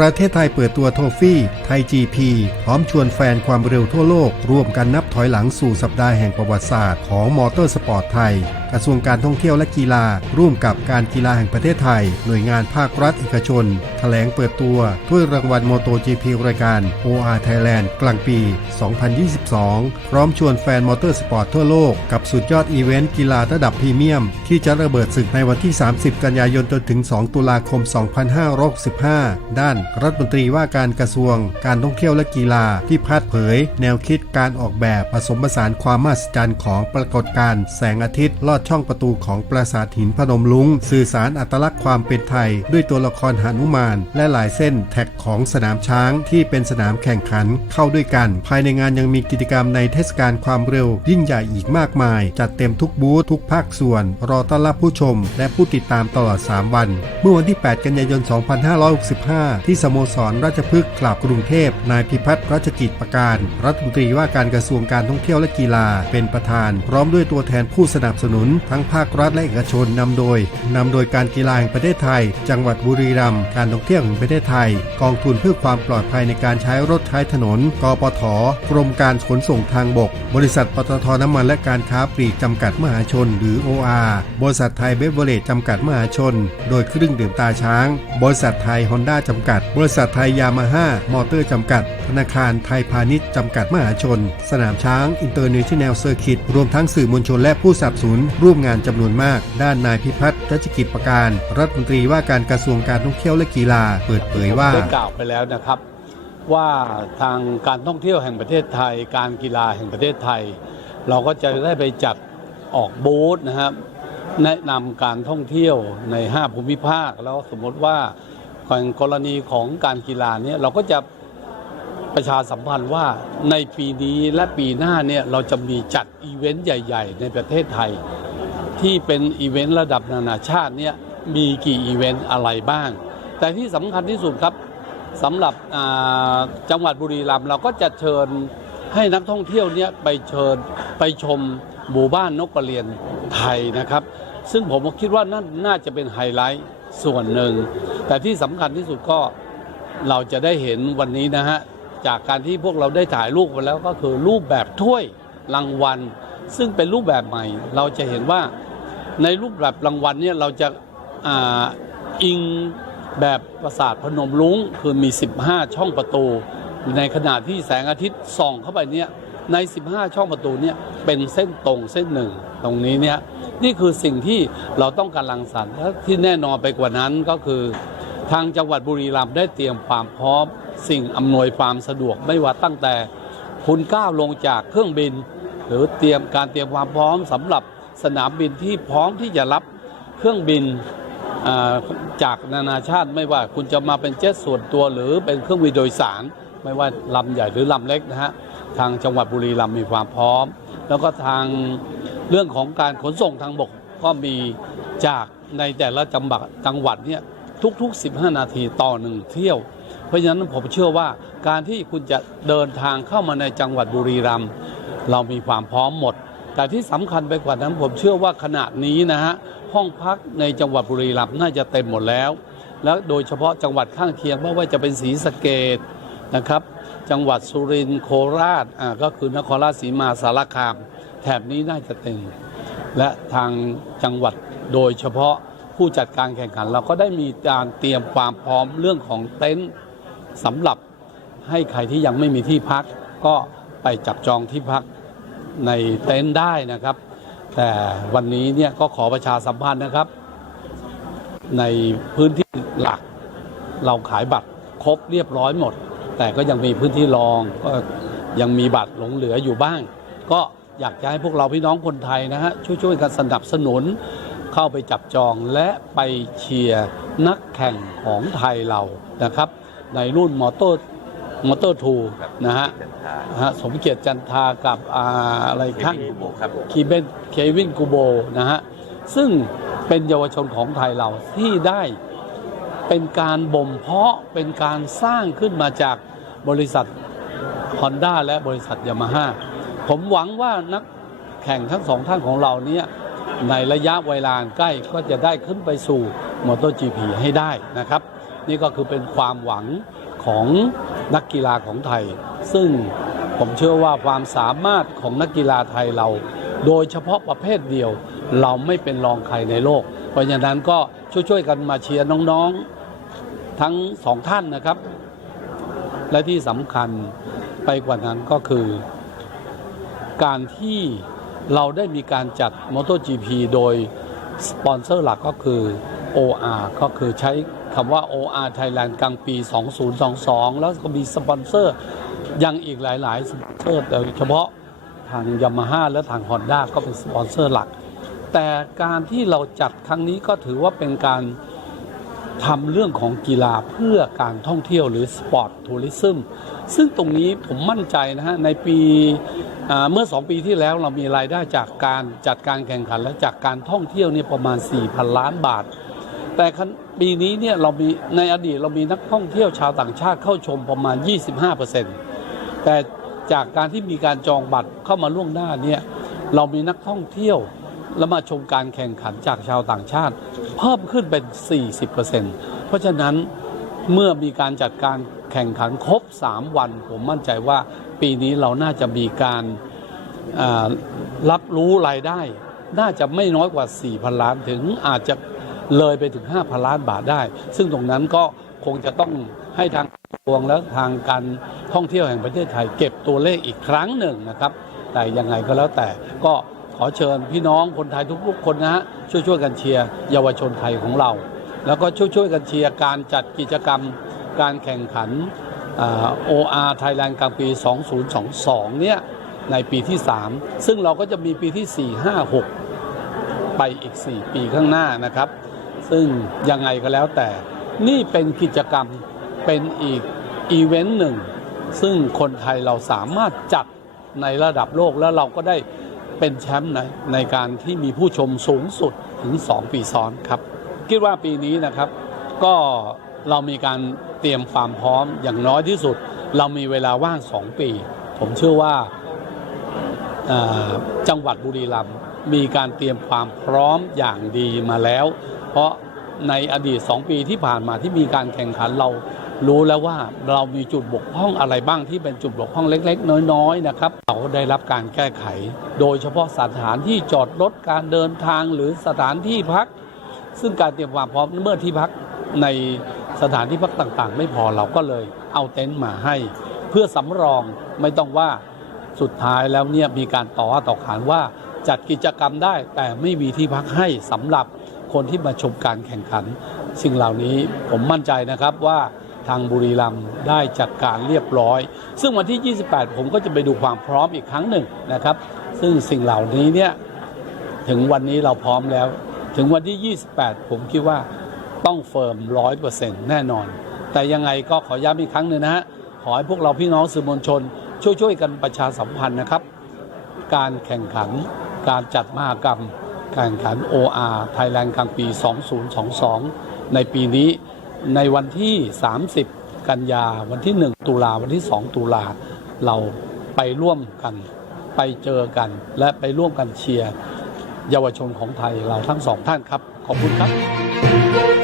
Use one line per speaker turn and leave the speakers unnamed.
ประเทศไทยเปิดตัวโทฟี่ไทย GP พร้อมชวนแฟนความเร็วทั่วโลก ร่วมกันนับถอยหลังสู่สัปดาห์แห่งประวัติศาสตร์ของมอเตอร์สปอร์ตไทยกระทรวงการท่องเที่ยวและกีฬา ร่วมกับการกีฬาแห่งประเทศไทย หน่วยงานภาครัฐเอกชนแถลงเปิดตัวถ้วยรางวัลโมโต GP รายการ OR Thailand กลางปี 2022 พร้อมชวนแฟนมอเตอร์สปอร์ตทั่วโลกกับสุดยอดอีเวนต์กีฬาระดับพรีเมียม ที่จะระเบิดศึกในวันที่ 30 กันยายนจนถึง 2 ตุลาคม 2565 ด้านรัฐมนตรีว่าการกระทรวง การท่องเที่ยวและกีฬาที่พัดเผย แนวคิดการออกแบบผสมผสานความมหัศจรรย์ของปรากฏการณ์แสงอาทิตย์ลอดช่องประตูของปราสาทหินพนมลุง สื่อสารอัตลักษณ์ความเป็นไทย ด้วยตัวละครหานุมาน และหลายเส้นแท็กของสนามช้างที่เป็นสนามแข่งขันเข้าด้วยกัน ภายในงานยังมีกิจกรรมในเทศกาลความเร็ว ยิ่งใหญ่อีกมากมาย จัดเต็มทุกบูธทุกภาคส่วน รอต้อนรับผู้ชม และผู้ติดตามตลอด 3 วัน เมื่อวันที่ 8 กันยายน 2565 ที่สโมสรราชพฤกษ์กลับกรุงเทพนายพิพัฒน์รัชกิจประการ รัฐมนตรีว่าการกระทรวงการท่องเที่ยวและกีฬาเป็นประธาน พร้อมด้วยตัวแทนผู้สนับสนุนทั้งภาครัฐและเอกชนนำโดยนำโดยการกีฬาแห่งประเทศไทย จังหวัดบุรีรัมย์การท่องเที่ยวแห่งประเทศไทย กองทุนเพื่อความปลอดภัยในการใช้รถใช้ถนน กปทกรมการขนส่งทางบก บริษัทปตทน้ำมันและการค้าปลีกจำกัดมหาชน หรือ OR บริษัทไทยเบเวอร์เรจจำกัดมหาชน โดยเครื่องดื่มตาช้าง บริษัทไทยฮอนด้าจำกัด บริษัทไทยยามาฮ่ามอเตอร์จำกัด ธนาคารไทยพาณิชย์จำกัดมหาชน สนามช้างอินเตอร์เนชั่นแนลเซอร์คิตรวมทั้งสื่อมวลชนและผู้สนับสนุนร่วมงานจำนวนมาก ด้านนายพิพัฒน์รัชกิจประการ รัฐมนตรีว่าการกระทรวงการท่องเที่ยวและกีฬา เปิดเผยว่า
ได้กล่าวไปแล้วนะครับ ว่าทางการท่องเที่ยวแห่งประเทศไทย การกีฬาแห่งประเทศไทย เราก็จะได้ไปจัดออกบูธนะครับ แนะนำการท่องเที่ยวใน 5 ภูมิภาค แล้วสมมติว่าในกรณีของการกีฬาเนี่ยเราก็จะประชาสัมพันธ์ว่าในปีนี้และปีหน้าเนี่ยเราจะมีจัดอีเวนต์ใหญ่ ๆ ในประเทศไทย ที่เป็นอีเวนต์ระดับนานาชาติเนี่ยมีกี่อีเวนต์อะไรบ้าง แต่ที่สำคัญที่สุดครับสำหรับจังหวัดบุรีรัมย์เราก็จะเชิญให้นักท่องเที่ยวเนี่ยไปเชิญไปชมหมู่บ้านนกกระเรียนไทยนะครับ ซึ่งผมคิดว่านั่นน่าจะเป็นไฮไลท์ส่วนหนึ่ง แต่ที่สำคัญที่สุดก็เราจะได้เห็นวันนี้นะฮะ จากการที่พวกเราได้ถ่ายรูปไปแล้วก็คือรูปแบบถ้วยรางวัล ซึ่งเป็นรูปแบบใหม่ เราจะเห็นว่า ในรูปแบบรางวัลเนี่ยเราจะอ,อิงแบบปราสาทพนมลุงคือมี 15 ช่องประตู ในขณะที่แสงอาทิตย์ส่องเข้าไปเนี่ยใน 15 ช่องประตูเนี่ยเป็นเส้นตรงเส้นหนึ่งตรงนี้เนี่ยนี่คือสิ่งที่เราต้องการรังสรรค์และที่แน่นอนไปกว่านั้นก็คือ ทางจังหวัดบุรีรัมย์ได้เตรียมความพร้อม สิ่งอำนวยความสะดวกไม่ว่าตั้งแต่คุณก้าวลงจากเครื่องบิน หรือเตรียมการเตรียมความพร้อมสำหรับ สนามบินที่พร้อมที่จะรับเครื่องบินจากนานาชาติไม่ว่าคุณจะมาเป็นเจ็ตส่วนตัวหรือเป็นเครื่องบินโดยสาร ไม่ว่าลำใหญ่หรือลำเล็กนะฮะทางจังหวัดบุรีรัมย์มีความพร้อม แล้วก็ทางเรื่องของการขนส่งทางบกก็มีจากในแต่ละจังหวัดจังหวัดเนี่ยทุกๆ 15 นาทีต่อหนึ่งเที่ยว เพราะฉะนั้นผมเชื่อว่าการที่คุณจะเดินทางเข้ามาในจังหวัดบุรีรัมย์เรามีความพร้อมหมด แต่ที่สำคัญไปกว่านั้นผมเชื่อว่าขณะนี้นะฮะห้องพักในจังหวัดบุรีรัมย์น่าจะเต็มหมดแล้ว แล้วโดยเฉพาะจังหวัดข้างเคียงไม่ว่าจะเป็นศรีสะเกดนะครับ จังหวัดสุรินทร์โคราชอ่าก็คือนครราชสีมาสารคาม แถบนี้น่าจะเต็ม และทางจังหวัดโดยเฉพาะผู้จัดการแข่งขัน เราก็ได้มีการเตรียมความพร้อมเรื่องของเต็นท์สำหรับให้ใครที่ยังไม่มีที่พักก็ไปจับจองที่พัก ในเต็นท์ได้นะครับ แต่วันนี้เนี่ยก็ขอประชาสัมพันธ์นะครับ ในพื้นที่หลักเราขายบัตรครบเรียบร้อยหมด แต่ก็ยังมีพื้นที่รองก็ยังมีบัตรหลงเหลืออยู่บ้าง ก็อยากจะให้พวกเราพี่น้องคนไทยนะฮะช่วยๆกันสนับสนุนเข้าไปจับจองและไปเชียร์นักแข่งของไทยเรานะครับ ในรุ่นมอเตอร์ มอเตอร์ทูนะฮะฮะสมเกียรติจันทากับอ่าอะไรครับคีเบนเควินกูโบนะฮะซึ่งเป็นเยาวชนของไทยเราที่ได้เป็นการบ่มเพาะเป็นการสร้างขึ้นมาจากบริษัท Honda และบริษัทยามาฮ่าผมหวังว่านักแข่งทั้งสองท่านของเราเนี่ยในระยะเวลาใกล้ก็จะได้ขึ้นไปสู่มอ t o จีพีให้ได้นะครับ นี่ก็คือเป็นความหวังของ นักกีฬาของไทย ซึ่งผมเชื่อว่าความสามารถของนักกีฬาไทยเรา โดยเฉพาะประเภทเดียว เราไม่เป็นรองใครในโลก เพราะฉะนั้นก็ช่วยๆกันมาเชียร์น้องๆทั้งสองท่านนะครับ และที่สำคัญไปกว่านั้นก็คือ การที่เราได้มีการจัด MotoGP โดยสปอนเซอร์หลักก็คือ OR ก็คือใช้ คำว่า OR Thailand กลางปี 2022 แล้วก็มีสปอนเซอร์ยังอีกหลาย ๆ สปอนเซอร์แต่เฉพาะทางยามาฮ่าและทาง Honda ก็เป็นสปอนเซอร์หลัก แต่การที่เราจัดครั้งนี้ก็ถือว่าเป็นการทำเรื่องของกีฬาเพื่อการท่องเที่ยวหรือสปอร์ตทัวริซึมซึ่งตรงนี้ผมมั่นใจนะฮะในปีเมื่อ 2 ปีที่แล้วเรามีรายได้จากการจัดการแข่งขันและจากการท่องเที่ยวเนี่ยประมาณ 4,000 ล้านบาท แต่ปีนี้เนี่ยเรามีในอดีตเรามีนักท่องเที่ยวชาวต่างชาติเข้าชมประมาณ 25%แต่จากการที่มีการจองบัตรเข้ามาล่วงหน้าเนี่ยเรามีนักท่องเที่ยวแล้วมาชมการแข่งขันจากชาวต่างชาติ เพิ่มขึ้นเป็น 40%เพราะฉะนั้นเมื่อมีการจัดการแข่งขันครบ 3 วัน ผมมั่นใจว่าปีนี้เราน่าจะมีการรับรู้รายได้ น่าจะไม่น้อยกว่า 4,000 ล้านถึงอาจจะ เลยไปถึง 5,000 ล้านบาทได้ ซึ่งตรงนั้นก็คงจะต้องให้ทางกระทรวงและทางการท่องเที่ยวแห่งประเทศไทย เก็บตัวเลขอีกครั้งหนึ่งนะครับ แต่ยังไงก็แล้วแต่ก็ขอเชิญพี่น้องคนไทยทุกๆ คนนะฮะช่วยช่วยๆกันเชียร์เยาวชนไทยของเรา แล้วก็ช่วยช่วยๆกันเชียร์การจัดกิจกรรมการแข่งขันอ่า OR Thailand กลางปี 2022 เนี่ยในปีที่ 3 ซึ่งเราก็จะมีปีที่ 4 5 6 ไปอีก 4 ปีข้างหน้านะครับ ซึ่งยังไงก็แล้วแต่ นี่เป็นกิจกรรมเป็นอีกอีเวนต์หนึ่ง ซึ่งคนไทยเราสามารถจัดในระดับโลกแล้วเราก็ได้เป็นแชมป์ในในการที่มีผู้ชมสูงสุดถึง 2 ปีซ้อนครับ คิดว่าปีนี้นะครับ ก็เรามีการเตรียมความพร้อมอย่างน้อยที่สุด เรามีเวลาว่าง 2 ปี ผมเชื่อว่าาจังหวัดบุรีรัมย์มีการเตรียมความพร้อมอย่างดีมาแล้ว พราะในอดีต 2 ปีที่ผ่านมาที่มีการแข่งขันเรารู้แล้วว่าเรามีจุดบกพร่องอะไรบ้างที่เป็นจุดบกพร่องเล็ก ๆ น้อยๆนะครับเราได้รับการแก้ไข โดยเฉพาะสถานที่จอดรถการเดินทางหรือสถานที่พัก ซึ่งการเตรียมความพร้อมเมื่อที่พักในสถานที่พักต่างๆ ไม่พอเราก็เลยเอาเต็นท์มาให้ เพื่อสำรองไม่ต้องว่าสุดท้ายแล้วเนี่ยมีการต่อว่าต่อขานว่าจัดกิจกรรมได้แต่ไม่มีที่พักให้สำหรับ คนที่มาชมการแข่งขัน สิ่งเหล่านี้ผมมั่นใจนะครับว่าทางบุรีรัมย์ได้จัดการเรียบร้อย ซึ่งวันที่ 28 ผมก็จะไปดูความพร้อมอีกครั้งหนึ่งนะครับ ซึ่งสิ่งเหล่านี้เนี่ยถึงวันนี้เราพร้อมแล้ว ถึงวันที่ 28 ผมคิดว่าต้องเฟิร์มร้อยเปอร์เซ็นต์แน่นอน แต่ยังไงก็ขอย้ำอีกครั้งหนึ่งนะฮะขอให้พวกเราพี่น้องสื่อมวลชน ช่วยๆกันประชาสัมพันธ์นะครับ การแข่งขันการจัดมหกรรม การแข่งขัน OR Thailand กลางปี 2022 ในปีนี้ในวันที่ 30 กันยา วันที่ 1 ตุลา วันที่ 2 ตุลา เราไปร่วมกัน ไปเจอกัน และไปร่วมกันเชียร์เยาวชนของไทยเราทั้งสองท่านครับ ขอบคุณครับ